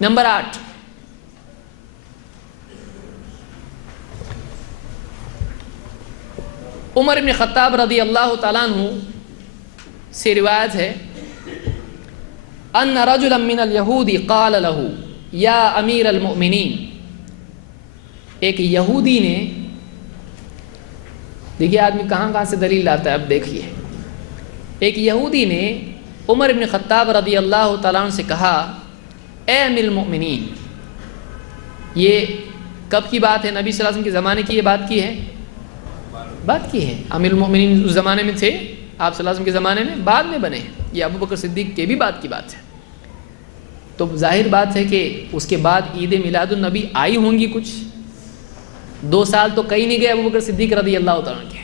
Number 8، عمر بن خطاب رضی اللہ تعالیٰ عنہ سے روایت ہے ان رجلا من الیہود قال له یا امیر المؤمنین، ایک یہودی نے، دیکھیے آدمی کہاں کہاں سے دلیل لاتا ہے، اب دیکھیے، ایک یہودی نے عمر بن خطاب رضی اللہ تعالیٰ عنہ سے کہا اے امیر المؤمنین۔ یہ کب کی بات ہے؟ نبی صلی اللہ علیہ وسلم کے زمانے کی یہ بات کی ہے، امیر المؤمنین اس زمانے میں تھے، آپ صلی اللہ علیہ وسلم کے زمانے میں بعد میں بنے، یہ ابو بکر صدیق کے بھی بات کی بات ہے۔ تو ظاہر بات ہے کہ اس کے بعد عید میلاد النبی آئی ہوں گی کچھ 2 سال تو کہیں نہیں گئے ابو بکر صدیق رضی اللہ تعالیٰ عنہ کے۔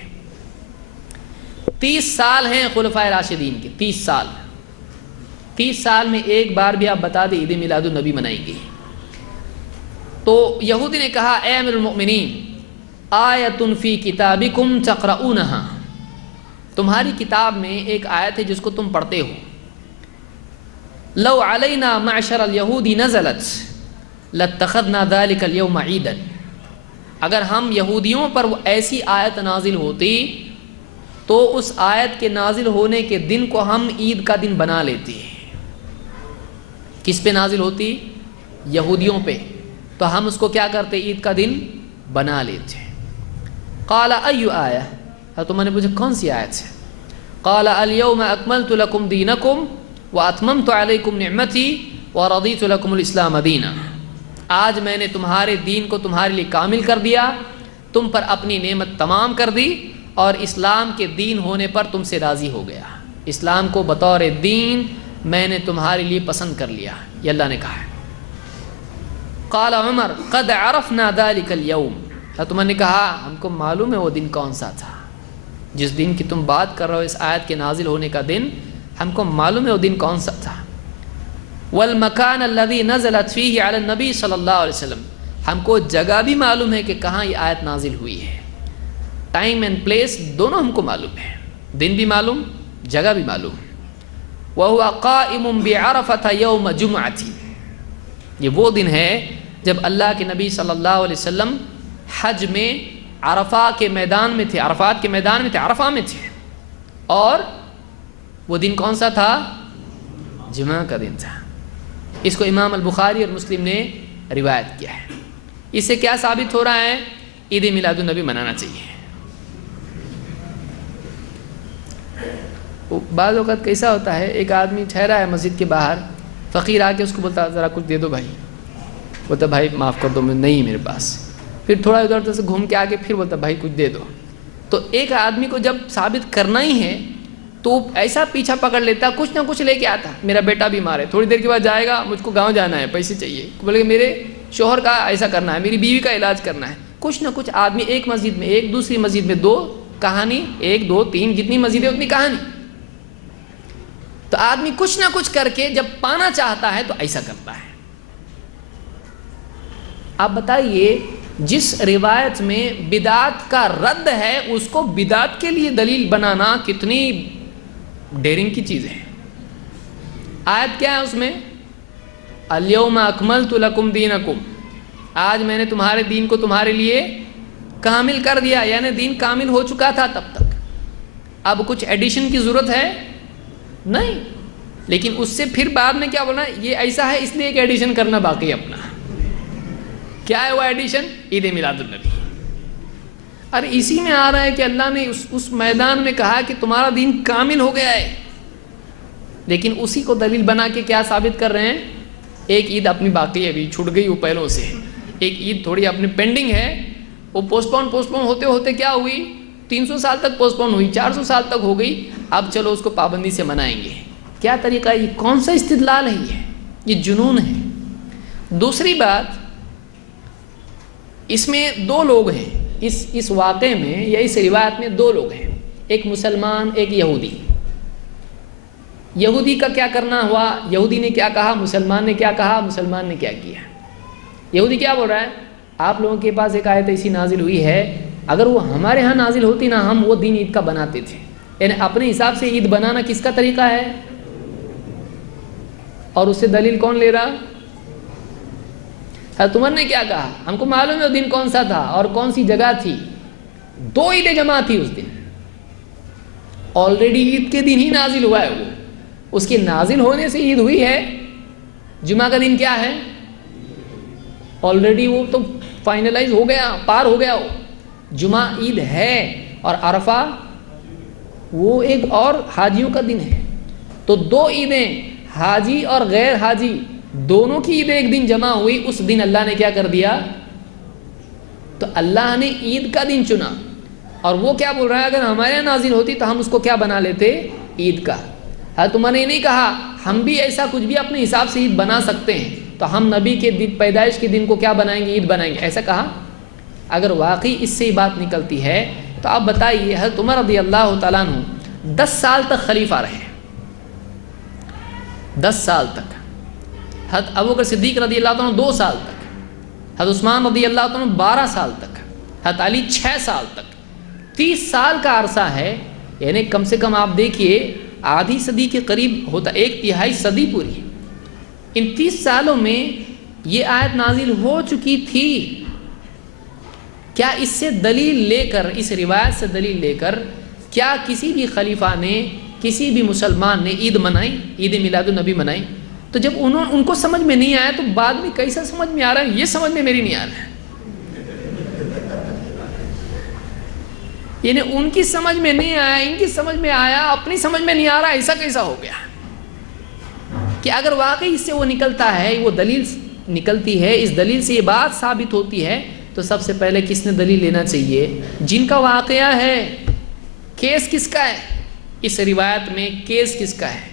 30 سال ہیں خلفائے راشدین کے، 30 سال میں ایک بار بھی آپ بتا دیں عید میلاد النبی منائی گئی۔ تو یہودی نے کہا اے امیر المؤمنین آیۃ فی کتابکم تقرؤونہا، تمہاری کتاب میں ایک آیت ہے جس کو تم پڑھتے ہو، لو علینا معشر الیہود نزلت لاتخذنا ذلک اليوم عیدا، اگر ہم یہودیوں پر وہ ایسی آیت نازل ہوتی تو اس آیت کے نازل ہونے کے دن کو ہم عید کا دن بنا لیتے۔ کس پہ نازل ہوتی؟ یہودیوں پہ، تو ہم اس کو کیا کرتے؟ عید کا دن بنا لیتے۔ قال ای آیہ، تو میں نے پوچھا کون سی آیت ہے؟ قال الیوم اکملت لکم دینکم واتممت علیکم نعمتی ورضیت لکم الاسلام دینا، آج میں نے تمہارے دین کو تمہارے لیے کامل کر دیا، تم پر اپنی نعمت تمام کر دی اور اسلام کے دین ہونے پر تم سے راضی ہو گیا، اسلام کو بطور دین میں نے تمہارے لیے پسند کر لیا، یہ اللہ نے کہا ہے۔ قال عمر قد عرفنا ذلك اليوم، تو میں نے کہا ہم کو معلوم ہے وہ دن کون سا تھا، جس دن کی تم بات کر رہے ہو اس آیت کے نازل ہونے کا دن، ہم کو معلوم ہے وہ دن کون سا تھا۔ والمکان الذي نزلت فيه على النبي صلی اللہ علیہ وسلم، ہم کو جگہ بھی معلوم ہے کہ کہاں یہ آیت نازل ہوئی ہے، ٹائم اینڈ پلیس دونوں ہم کو معلوم ہے، دن بھی معلوم جگہ بھی معلوم۔ وهو قائم بعرفة يوم جمعة، یہ وہ دن ہے جب اللہ کے نبی صلی اللہ علیہ وسلم حج میں عرفہ کے میدان میں تھے، عرفات کے میدان میں تھے، عرفہ میں تھے، اور وہ دن کون سا تھا؟ جمعہ کا دن تھا۔ اس کو امام البخاری اور مسلم نے روایت کیا ہے۔ اس سے کیا ثابت ہو رہا ہے؟ عید میلاد النبی منانا چاہیے۔ بعض اوقات کیسا ہوتا ہے، ایک آدمی ٹھہرا ہے مسجد کے باہر، فقیر آ کے اس کو بولتا ذرا کچھ دے دو بھائی، بولتا بھائی معاف کر دو، میں نہیں میرے پاس، پھر تھوڑا ادھر سے گھوم کے آگے پھر بولتا بھائی کچھ دے دو۔ تو ایک آدمی کو جب ثابت کرنا ہی ہے تو ایسا پیچھا پکڑ لیتا، کچھ نہ کچھ لے کے آتا، میرا بیٹا بیمار ہے، تھوڑی دیر کے بعد جائے گا، مجھ کو گاؤں جانا ہے، پیسے چاہیے، بولے میرے شوہر کا ایسا کرنا ہے، میری بیوی کا علاج کرنا ہے، کچھ نہ کچھ آدمی ایک مسجد میں ایک، دوسری مسجد میں 2 کہانی، 1 2 3 جتنی مسجدیں اتنی کہانی۔ تو آدمی کچھ نہ کچھ کر کے جب پانا چاہتا ہے تو ایسا کرتا ہے۔ آپ بتائیے جس روایت میں بدعت کا رد ہے اس کو بدعت کے لیے دلیل بنانا کتنی ڈیرنگ کی چیز ہے۔ آیت کیا ہے اس میں؟ الیوم اکملت لکم دینکم، آج میں نے تمہارے دین کو تمہارے لیے کامل کر دیا، یعنی دین کامل ہو چکا تھا تب تک، اب کچھ ایڈیشن کی ضرورت ہے نہیں۔ لیکن اس سے پھر بعد میں کیا بولنا، یہ ایسا ہے اس لیے ایک ایڈیشن کرنا باقی ہے اپنا۔ کیا ہے وہ ایڈیشن؟ عید میلاد النبی۔ اور اسی میں آ رہا ہے کہ اللہ نے اس میدان میں کہا کہ تمہارا دین کامل ہو گیا ہے، لیکن اسی کو دلیل بنا کے کیا ثابت کر رہے ہیں؟ ایک عید اپنی باقی ہے، ابھی چھوٹ گئی وہ پہلوں سے، ایک عید تھوڑی اپنی پینڈنگ ہے، وہ پوسٹ پون ہوتے ہوتے کیا ہوئی، 300 سال تک پوسٹ پون ہوئی، 400 سال تک ہو گئی، اب چلو اس کو پابندی سے منائیں گے۔ کیا طریقہ ہے؟ یہ کون سا استدلال ہے؟ یہ جنون ہے۔ دوسری بات، اس میں 2 لوگ ہیں، اس واقعے میں یا اس روایت میں 2 لوگ ہیں، ایک مسلمان ایک یہودی۔ یہودی کا کیا کرنا ہوا؟ یہودی نے کیا کہا، مسلمان نے کیا کہا، مسلمان نے کیا کیا؟ یہودی کیا بول رہا ہے؟ آپ لوگوں کے پاس ایک آیت ایسی نازل ہوئی ہے، اگر وہ ہمارے ہاں نازل ہوتی نا ہم وہ دن عید کا بناتے تھے۔ یعنی اپنے حساب سے عید بنانا کس کا طریقہ ہے؟ اور اس سے دلیل کون لے رہا؟ حضرت عمر نے کیا کہا؟ ہم کو معلوم ہے وہ دن کون سا تھا اور کون سی جگہ تھی، 2 عیدیں جمع تھی اس دن، آلریڈی عید کے دن ہی نازل ہوا ہے وہ، اس کے نازل ہونے سے عید ہوئی ہے، جمعہ کا دن کیا ہے؟ آلریڈی وہ تو فائنلائز ہو گیا، پار ہو گیا، وہ جمعہ عید ہے، اور عرفہ وہ ایک اور حاجیوں کا دن ہے، تو 2 عیدیں، حاجی اور غیر حاجی دونوں کی عیدیں ایک دن جمع ہوئی، اس دن اللہ نے کیا کر دیا؟ تو اللہ نے عید کا دن چنا، اور وہ کیا بول رہا ہے؟ اگر ہمارے یہاں نازل ہوتی تو ہم اس کو کیا بنا لیتے؟ عید کا۔ حضرت عمر نے نہیں کہا ہم بھی ایسا کچھ بھی اپنے حساب سے عید بنا سکتے ہیں، تو ہم نبی کے دن، پیدائش کے دن کو کیا بنائیں گے؟ عید بنائیں گے، ایسا کہا؟ اگر واقعی اس سے بات نکلتی ہے تو آپ بتائیے، حضرت عمر رضی اللہ تعالیٰ عنہ 10 سال تک خلیفہ رہے، 10 سال تک، حضرت ابوبکر صدیق رضی اللہ عنہ 2 سال تک، حضرت عثمان رضی اللہ عنہ 12 سال تک، حضرت علی 6 سال تک، 30 سال کا عرصہ ہے، یعنی کم سے کم آپ دیکھیے آدھی صدی کے قریب ہوتا، 1/3 صدی پوری۔ ان 30 سالوں میں یہ آیت نازل ہو چکی تھی۔ کیا اس سے دلیل لے کر، اس روایت سے دلیل لے کر، کیا کسی بھی خلیفہ نے، کسی بھی مسلمان نے عید منائی، عید میلاد النبی منائی؟ تو جب ان کو سمجھ میں نہیں آیا تو بعد میں کیسا سمجھ میں آ رہا ہے؟ یہ سمجھ میں میری نہیں آ رہا ہے، یعنی ان کی سمجھ میں نہیں آیا، ان کی سمجھ میں آیا، اپنی سمجھ میں نہیں آ رہا، ایسا کیسا ہو گیا؟ کہ اگر واقعی اس سے وہ نکلتا ہے، وہ دلیل نکلتی ہے، اس دلیل سے یہ بات ثابت ہوتی ہے، تو سب سے پہلے کس نے دلیل لینا چاہیے؟ جن کا واقعہ ہے، کیس کس کا ہے؟ اس روایت میں کیس کس کا ہے؟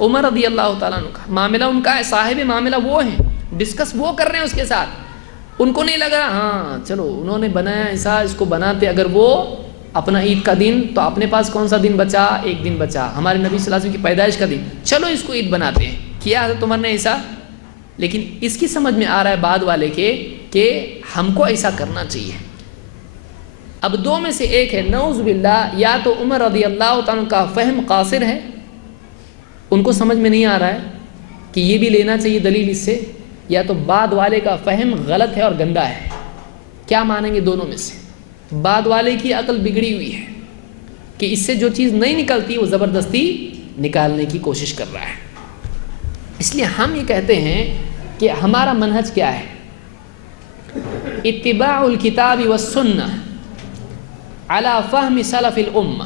عمر رضی اللہ تعالیٰ عنہ کا، معاملہ ان کا ہے، صاحب معاملہ وہ ہیں، ڈسکس وہ کر رہے ہیں اس کے ساتھ۔ ان کو نہیں لگا ہاں چلو انہوں نے بنایا ایسا، اس کو بناتے، اگر وہ اپنا عید کا دن، تو اپنے پاس کون سا دن بچا؟ ایک دن بچا، ہمارے نبی صلی اللہ علیہ وسلم کی پیدائش کا دن، چلو اس کو عید بناتے ہیں۔ کیا حضرت عمر نے ایسا؟ لیکن اس کی سمجھ میں آ رہا ہے بعد والے کے کہ ہم کو ایسا کرنا چاہیے۔ اب 2 میں سے ایک ہے، نعوذ باللہ، یا تو عمر رضی اللہ تعالیٰ کا فہم قاصر ہے، ان کو سمجھ میں نہیں آ رہا ہے کہ یہ بھی لینا چاہیے دلیل اس سے، یا تو بعد والے کا فہم غلط ہے اور گندا ہے۔ کیا مانیں گے دونوں میں سے؟ بعد والے کی عقل بگڑی ہوئی ہے کہ اس سے جو چیز نہیں نکلتی وہ زبردستی نکالنے کی کوشش کر رہا ہے۔ اس لیے ہم یہ کہتے ہیں کہ ہمارا منہج کیا ہے؟ اتباع الکتاب والسنہ علی فہم سلف الامہ،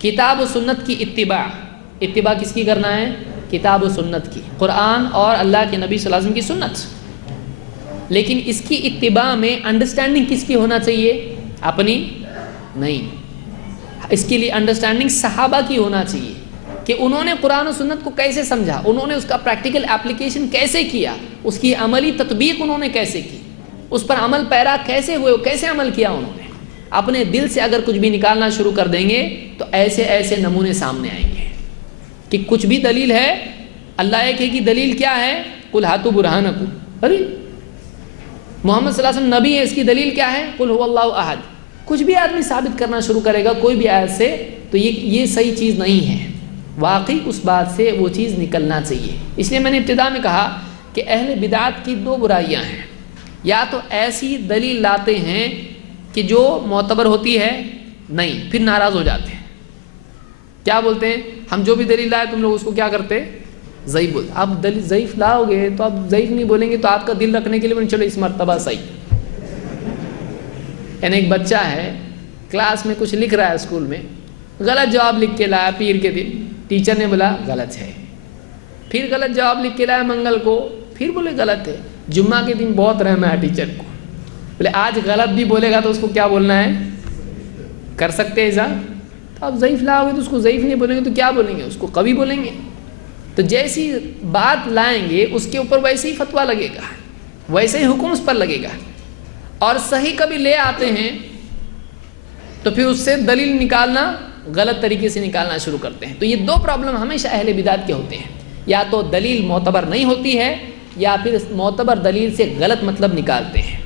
کتاب و سنت کی اتباع۔ اتباع کس کی کرنا ہے؟ کتاب و سنت کی، قرآن اور اللہ کے نبی صلی اللہ علیہ وسلم کی سنت۔ لیکن اس کی اتباع میں انڈرسٹینڈنگ کس کی ہونا چاہیے؟ اپنی نہیں، اس کے لیے انڈرسٹینڈنگ صحابہ کی ہونا چاہیے کہ انہوں نے قرآن و سنت کو کیسے سمجھا، انہوں نے اس کا پریکٹیکل اپلیکیشن کیسے کیا، اس کی عملی تطبیق انہوں نے کیسے کی، اس پر عمل پیرا کیسے ہوئے، کیسے عمل کیا انہوں نے۔ اپنے دل سے اگر کچھ بھی نکالنا شروع کر دیں گے تو ایسے ایسے نمونے سامنے آئیں گے کہ کچھ بھی دلیل ہے، اللہ ایک ہے کہ دلیل کیا ہے؟ قل ہاتوا برہانکم، ارے محمد صلی اللہ علیہ وسلم نبی ہے، اس کی دلیل کیا ہے؟ قل هو اللہ احد۔ کچھ بھی آدمی ثابت کرنا شروع کرے گا کوئی بھی آیت سے تو یہ صحیح چیز نہیں ہے، واقعی اس بات سے وہ چیز نکلنا چاہیے۔ اس لیے میں نے ابتدا میں کہا کہ اہل بدعت کی 2 برائیاں ہیں، یا تو ایسی دلیل لاتے ہیں کہ جو معتبر ہوتی ہے نہیں، پھر ناراض ہو جاتے ہیں، کیا بولتے ہیں؟ ہم جو بھی دلیل لائے تم لوگ اس کو کیا کرتے؟ ضعیف بولتے۔ اب دلیل ضعیف لاؤ گے تو اب ضعیف نہیں بولیں گے تو آپ کا دل رکھنے کے لیے چلو اس مرتبہ صحیح۔ یعنی ایک بچہ ہے کلاس میں کچھ لکھ رہا ہے، اسکول میں غلط جواب لکھ کے لایا پیر کے دن، ٹیچر نے بولا غلط ہے، پھر غلط جواب لکھ کے لایا منگل کو، پھر بولے غلط ہے، جمعہ کے دن بہت رحم ہے ٹیچر کو، بولے آج غلط بھی بولے گا تو اس کو کیا بولنا ہے؟ کر سکتے ایسا؟ تو اب ضعیف لاؤ گے تو اس کو ضعیف نہیں بولیں گے تو کیا بولیں گے؟ اس کو قوی بولیں گے۔ تو جیسی بات لائیں گے اس کے اوپر ویسے ہی فتویٰ لگے گا، ویسے ہی حکم اس پر لگے گا۔ اور صحیح کبھی لے آتے ہیں تو پھر اس سے دلیل نکالنا غلط طریقے سے نکالنا شروع کرتے ہیں۔ تو یہ 2 پرابلم ہمیشہ اہل بدعت کے ہوتے ہیں، یا تو دلیل معتبر نہیں ہوتی ہے یا پھر معتبر دلیل سے غلط مطلب نکالتے ہیں۔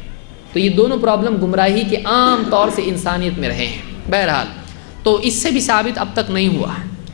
تو یہ دونوں پرابلم گمراہی کے عام طور سے انسانیت میں رہے ہیں۔ بہرحال تو اس سے بھی ثابت اب تک نہیں ہوا ہے